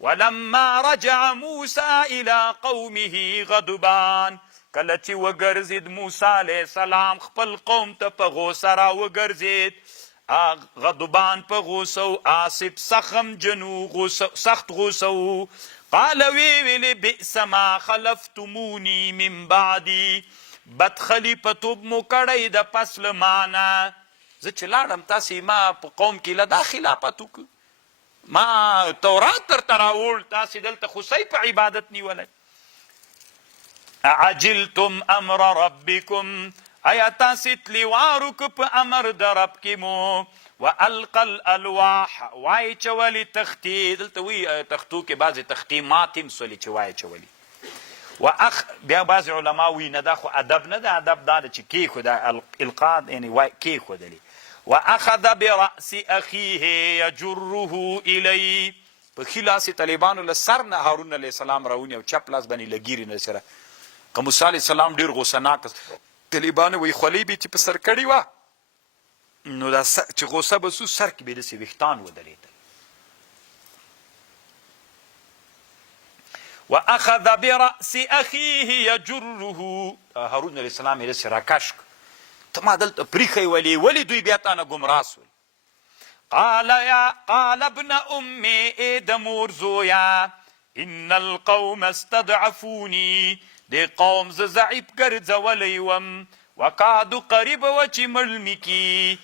ولما رجع موسى الى قومه غضبان، کله چې وګرځید موسی علیه السلام خپل قوم ته په غوسه را وګرځید، غضبان په غوسه و، آصف سخمجن و، سخت غوسه و. قال ویلې بئس ما خلفتموني من بعدي، بد خلیفتوب مو کړی د پس له مانه. زه چې لاړم تاسې ما په قوم کې له دا خلافت وکړو، ما تورات درته راوړ، تاسې دلته خوسی په عبادت نیولی. عجلتم امر ربکم، ایا تاسې تلیوار وکړو په امر د رب کې مو. والقى الالواح، وای چولی تختی، دلته وی تختو کې بعضې تختی ماتم سولي چې وای چولی. بیا بعضې علما وی نه دا خو ادب نه ده، ادب دا ده چې کیښوده، القا یعنی وای کیښودلي. واخذ برأس اخیه یجره الی، په ښي لاس یې طالبانو له سر نه هارون علیه السلام راونی او چپ لاس باندې لګیري نه سره. که موسی علیه السلام ډېر غوسهناک طالبانو وی خولۍ به چې په سر کړې وه، نو دا چې غوسه به سو سر کې به یې داسې ویښتان ودرېدل. واخذ برأس اخیه یجره، هارون علیه السلام یې داسې راکش کړ، ته ما دلته پریښی ولې دوی بیا تا نه ګمراه سول. قال ابن امي، ای د مور زویا، ان القوم استضعفوني، دی قوم ز ضعیف ګرځولی وم، وقعدو قریب و چې مړ مې کی.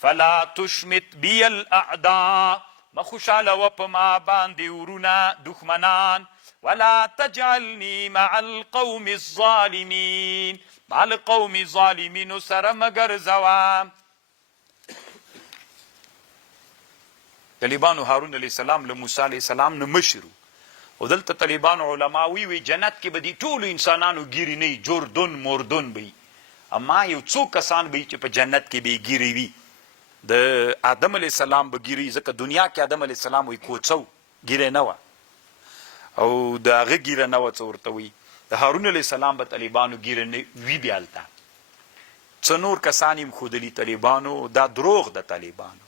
فلا تشمت بی الاعداء، ما خوشحاله و په ما باندې ورونه دښمنان. ولا تجعلني مع القوم الظالمين، مع القوم الظالمين سره مگر زوا. طالبانو هارون علیه السلام له موسی علیه السلام نه مشر و، دلته طالبانو علما وی جنت کې به دي ټولو انسانانو ګیري نه وي، جردن مردن به وي، اما یو څو کسان به وي چې په جنت کې به یې ګیري وي. د آدم علیه السلام به ګیري، ځکه دنیا کې آدم علیه السلام وی کوڅو ګیره نه وه او د هغه ګیره نه وه څه ورته وي. د هارون علیه السلام به طالبانو ګیره نه وي بیا هلته. څه نور کسان یې ښودلي طالبانو، دا دروغ د طالبانو.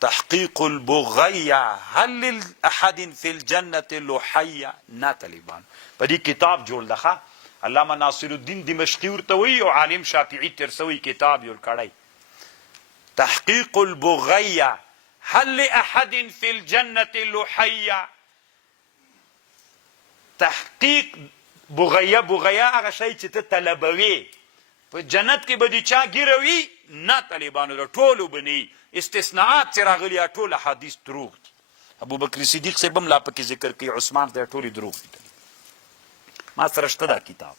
تحقیق البغیه هل لاحد فی الجنة لحیه، نه طالبانو په دې کتاب جوړ ده. علامه ناصر الدین دمشقي ورته وایي او عالم شافعي تېر سوی کتاب جوړ کړی. تحقیق البغیه هل لاحد فی الجنة لحیه، تحقیق بغیه هغه شی چې ته طلبوي، په جنت کې به د چا ګیره وي؟ نه طالبانو د ټولو به نه، استثناءات چې راغلي ټول احادیث دروغ دي. ابوبکر صدیق صاحب هم لا پکې ذکر کوي، عثمان ته ټولې دروغ دي. ما سره شته دا کتاب.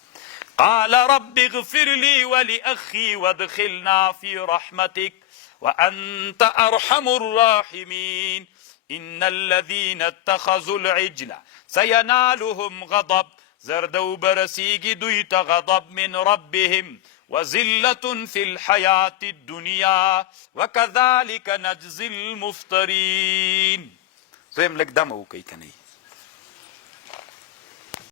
قال رب اغفر لي ولأخي وادخلنا في رحمتك وأنت أرحم الراحمين. إن الذين اتخذوا العجل سينالهم غضب، زردو برسیگی دوی تا غضب من ربهم وذلة في الحياة الدنيا وكذلك نجزي المفترين. دویم لږ دمه وکئ که نه